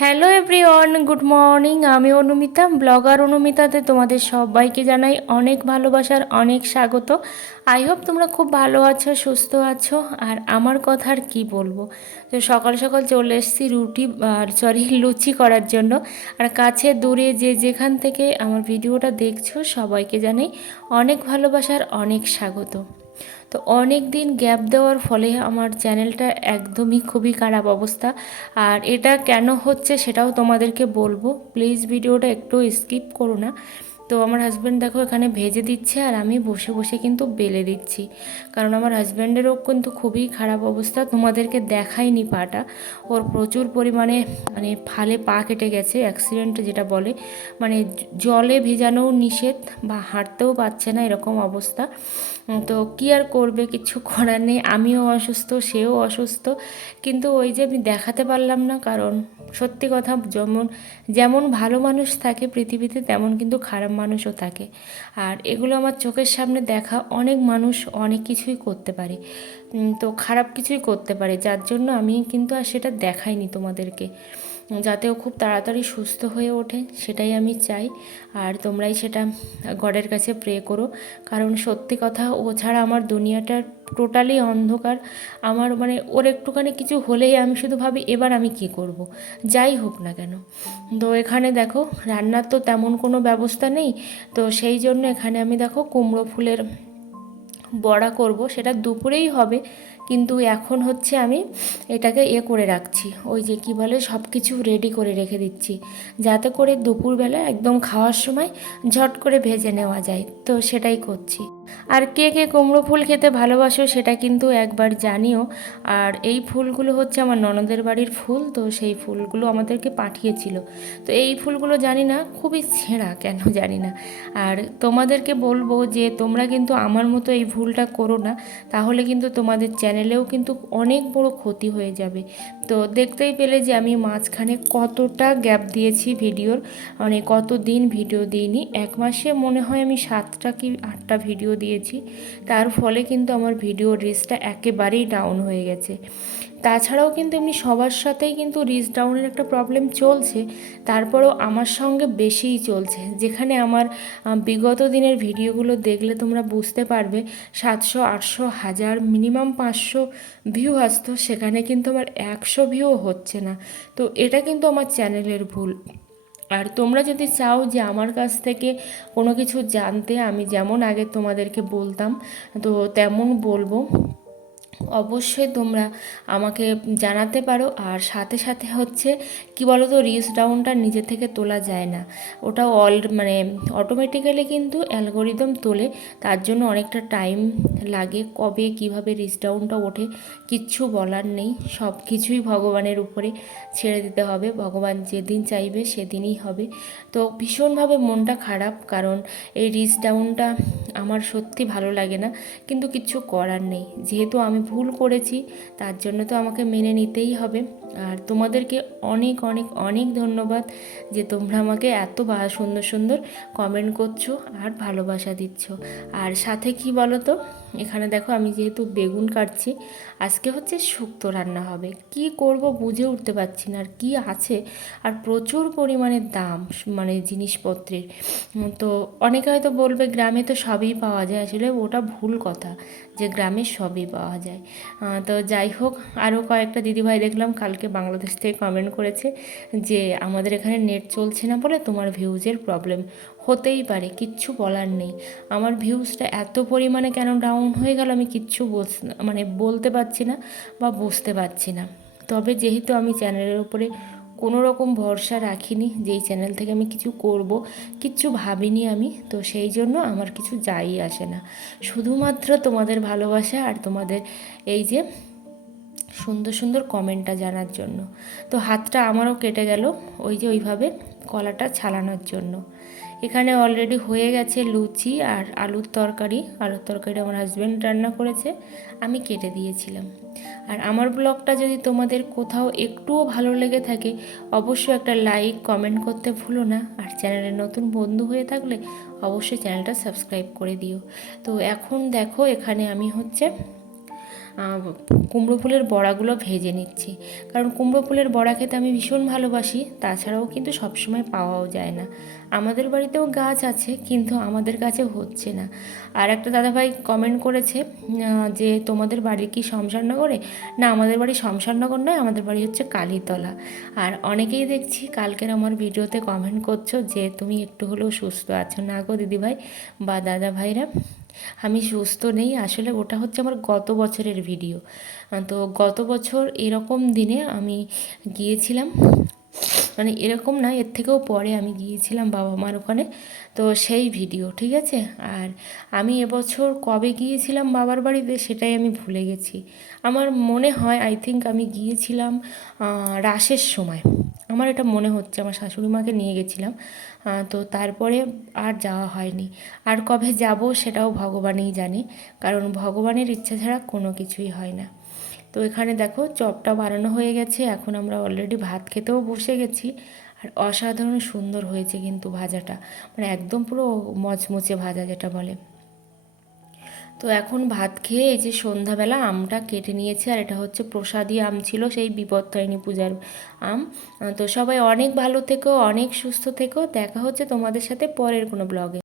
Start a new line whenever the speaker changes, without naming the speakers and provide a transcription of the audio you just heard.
Hello everyone good morning আমি Anumita blogger অনুমিতাতে তোমাদের সবাইকে জানাই অনেক ভালোবাসার অনেক স্বাগত। আই হোপ তোমরা খুব ভালো আছো, সুস্থ আছো, আর আমার কথা আর কী বলব? তো সকাল সকাল চলে এসেছি রুটি, আর সরি লুচি করার জন্য। আর কাছে দূরে যে যেখান থেকে আমার ভিডিওটা দেখছ, সবাইকে জানাই অনেক ভালোবাসার অনেক স্বাগত। তো অনেক দিন গ্যাপ দেওয়ার ফলে আমার চ্যানেলটা একদমই খুবই খারাপ অবস্থা। আর এটা কেন হচ্ছে সেটাও তোমাদেরকে বলব। প্লিজ ভিডিওটা একটু স্কিপ করো না। তো আমার হাজব্যান্ড দেখো এখানে ভেজে দিচ্ছে আর আমি বসে বসে কিন্তু বেলে দিচ্ছি। কারণ আমার হাজব্যান্ডেরও কিন্তু খুবই খারাপ অবস্থা, তোমাদেরকে দেখায়নি পাটা। ওর প্রচুর পরিমাণে মানে ফালে পা কেটে গেছে অ্যাক্সিডেন্ট যেটা বলে। মানে জলে ভেজানোও নিষেধ বা হাঁটতেও পারছে না এরকম অবস্থা। তো কী আর করবে, কিছু করার নেই। আমিও অসুস্থ, সেও অসুস্থ। কিন্তু ওই যে আমি দেখাতে পারলাম না, কারণ সত্যি কথা, যেমন যেমন ভালো মানুষ থাকে পৃথিবীতে, তেমন কিন্তু খারাপ মানুষও থাকে। আর এগুলো আমার চোখের সামনে দেখা অনেক মানুষ অনেক কিছুই করতে পারে। তো খারাপ কিছুই করতে পারে, যার জন্য আমি কিন্তু আর সেটা দেখাইনি তোমাদেরকে। যাতে ও খুব তাড়াতাড়ি সুস্থ হয়ে ওঠে, সেটাই আমি চাই। আর তোমরাই সেটা গডের কাছে প্রে করো। কারণ সত্যি কথা, ও ছাড়া আমার দুনিয়াটার টোটালি অন্ধকার। আমার মানে ওর একটুখানি কিছু হলেই আমি শুধু ভাবি, এবার আমি কি করব। যাই হোক না কেন। তো এখানে দেখো, রান্নার তো তেমন কোনো ব্যবস্থা নেই। তো সেই জন্য এখানে আমি দেখো কুমড়ো ফুলের বড়া করব। সেটা দুপুরেই হবে। কিন্তু এখন হচ্ছে আমি এটাকে এ করে রাখছি। ওই যে কি বলে সব কিছু রেডি করে রেখে দিচ্ছি। যাতে করে দুপুরবেলা একদম খাওয়ার সময় ঝট করে ভেজে নেওয়া যায়। তো সেটাই করছি। আর কে কে কুমড়ো ফুল খেতে ভালোবাসো সেটা কিন্তু একবার জানিও। আর এই ফুলগুলো হচ্ছে আমার ননদের বাড়ির ফুল, তো সেই ফুলগুলো আমাদেরকে পাঠিয়েছিল। তো এই ফুলগুলো জানি না, খুবই ছেঁড়া কেন জানি না। আর তোমাদেরকে বলব যে তোমরা কিন্তু আমার মতো এই ভুলটা করো না, তাহলে কিন্তু তোমাদের চ্যানেলেও কিন্তু অনেক বড় ক্ষতি হয়ে যাবে। তো দেখতেই পেলে যে আমি মাঝখানে কতটা গ্যাপ দিয়েছি ভিডিওর মানে কত দিন ভিডিও দিইনি, এক মাসে মনে হয় আমি সাতটা কি আটটা ভিডিও দিয়েছি। তার ফলে কিন্তু আমার ভিডিও রিচটা একেবারেই ডাউন হয়ে গেছে। তাছাড়াও কিন্তু এমনি সবার সাথেই কিন্তু রিচ ডাউনের একটা প্রবলেম চলছে। তারপরেও আমার সঙ্গে বেশিই চলছে। যেখানে আমার বিগত দিনের ভিডিওগুলো দেখলে তোমরা বুঝতে পারবে, সাতশো, আটশো, হাজার মিনিমাম পাঁচশো ভিউ আসতো। সেখানে কিন্তু আমার একশো ভিউ হচ্ছে না। তো এটা কিন্তু আমার চ্যানেলের ভুল। আর তোমরা যদি চাও যে আমার কাছ থেকে কোনো কিছু জানতে, আমি যেমন আগে তোমাদেরকে বলতাম, তো তেমন বলব। অবশ্যই তোমরা আমাকে জানাতে পারো। আর সাথে সাথে হচ্ছে, কি বলো তো রিস ডাউনটা নিজে থেকে তোলা যায় না। ওটা অল মানে অটোমেটিক্যালি কিন্তু অ্যালগোরিদম তোলে। তার জন্য অনেকটা টাইম লাগে কবে, কীভাবে রিস ডাউনটা ওঠে, কিচ্ছু বলার নেই। সব কিছুই ভগবানের উপরে ছেড়ে দিতে হবে। ভগবান যেদিন চাইবে সেদিনই হবে। তো ভীষণভাবে মনটা খারাপ, কারণ এই রিস ডাউনটা আমার সত্যি ভালো লাগে না, কিন্তু কিছু করার নেই। যেহেতু আমি ভুল করেছি, তার জন্য তো আমাকে মেনে নিতেই হবে। আর তোমাদেরকে অনেক অনেক অনেক ধন্যবাদ যে তোমরা আমাকে এত সুন্দর সুন্দর কমেন্ট করছ আর ভালোবাসা দিচ্ছ। আর সাথে কি বলো তো এখানে দেখো আমি যেহেতু বেগুন কাটছি, আজকে হচ্ছে শুক্তো রান্না হবে। কি করব বুঝে উঠতে পারছি না আর কি আছে। আর প্রচুর পরিমাণে দাম মানে জিনিসপত্রের। তো অনেকে হয়তো বলবে গ্রামে তো সবই পাওয়া যায়, আসলে ওটা ভুল কথা। যে গ্রামে সবই পাওয়া যায়। তো যাই হোক আরও কয়েকটা দিদিভাই দেখলাম কালকে বাংলাদেশ থেকে কমেন্ট করেছে যে, আমাদের এখানে নেট চলছে না বলে তোমার ভিউজের প্রবলেম হতেই পারে, কিচ্ছু বলার নেই। আমার ভিউজটা এত পরিমাণে কেন ডাউন হয়ে গেল আমি কিচ্ছু মানে বলতে পারছি না বা বুঝতে পারছি না। তবে যেহেতু আমি চ্যানেলের উপরে কোনো রকম ভরসা রাখিনি যে এই চ্যানেল থেকে আমি কিছু করব, কিচ্ছু ভাবিনি আমি, তো সেই জন্য আমার কিছু যাই আসে না। শুধুমাত্র তোমাদের ভালোবাসা আর তোমাদের এই যে সুন্দর সুন্দর কমেন্টটা জানার জন্য। তো হাতটা আমারও কেটে গেল, ওই যে ওইভাবে কলাটা ছালানোর জন্য। এখানে অলরেডি হয়ে গেছে লুচি আর আলুর তরকারি। আলুর তরকারি আমার হাজব্যান্ড রান্না করেছে, আমি কেটে দিয়েছিলাম। আর আমার ব্লগটা যদি তোমাদের কোথাও একটুও ভালো লেগে থাকে, অবশ্যই একটা লাইক কমেন্ট করতে ভুলো না। আর চ্যানেলের নতুন বন্ধু হয়ে থাকলে অবশ্যই চ্যানেলটা সাবস্ক্রাইব করে দিও। তো এখন দেখো, এখানে আমি হচ্ছে কুমড়ো ফুলের বড়াগুলো ভেজে নিচ্ছি। কারণ কুমড়ো ফুলের বড়া খেতে আমি ভীষণ ভালোবাসি, তাছাড়াও কিন্তু সবসময় পাওয়াও যায় না। আমাদের বাড়িতেও গাছ আছে, কিন্তু আমাদের কাছে হচ্ছে না। আর একটা দাদাভাই কমেন্ট করেছে যে তোমাদের বাড়ি কি শমশাননগরে? না, আমাদের বাড়ি শমশাননগর নয়, আমাদের বাড়ি হচ্ছে কালীতলা। আর অনেকেই দেখছি, কালকের আমার ভিডিওতে কমেন্ট করছ যে তুমি একটু হলেও সুস্থ আছো। না গো দিদিভাই বা দাদা ভাইরা আমি সুস্থ নেই। আসলে ওটা হচ্ছে আমার গত বছরের ভিডিও। তো গত বছর এরকম দিনে আমি গিয়েছিলাম মানে এরকম না, এর থেকেও পরে আমি গিয়েছিলাম বাবা মার ওখানে। তো সেই ভিডিও ঠিক আছে? আর আমি এবছর কবে গিয়েছিলাম বাবার বাড়িতে সেটাই আমি ভুলে গেছি। আমার মনে হয় আই থিঙ্ক আমি গিয়েছিলাম রাসের সময়। আমার এটা মনে হচ্ছে, আমার শাশুড়ি মাকে নিয়ে গেছিলাম। তো তারপরে আর যাওয়া হয়নি। আর কবে যাব সেটাও ভগবানই জানে, কারণ ভগবানের ইচ্ছা ছাড়া কোনো কিছুই হয় না। তো এখানে দেখো চপটা বানানো হয়ে গেছে, এখন আমরা অলরেডি ভাত খেতেও বসে গেছি। আর অসাধারণ সুন্দর হয়েছে কিন্তু ভাজাটা মানে একদম পুরো মচমচে ভাজা যেটা বলে। তো এখন ভাত খেয়ে এই যে সন্ধ্যাবেলা আমটা কেটে নিয়েছে, আর এটা হচ্ছে প্রসাদী আম ছিল, সেই বিপত্তারিণী পূজার আম। তো সবাই অনেক ভালো থেকো, অনেক সুস্থ থেকো, দেখা হচ্ছে তোমাদের সাথে পরের কোনো ব্লগে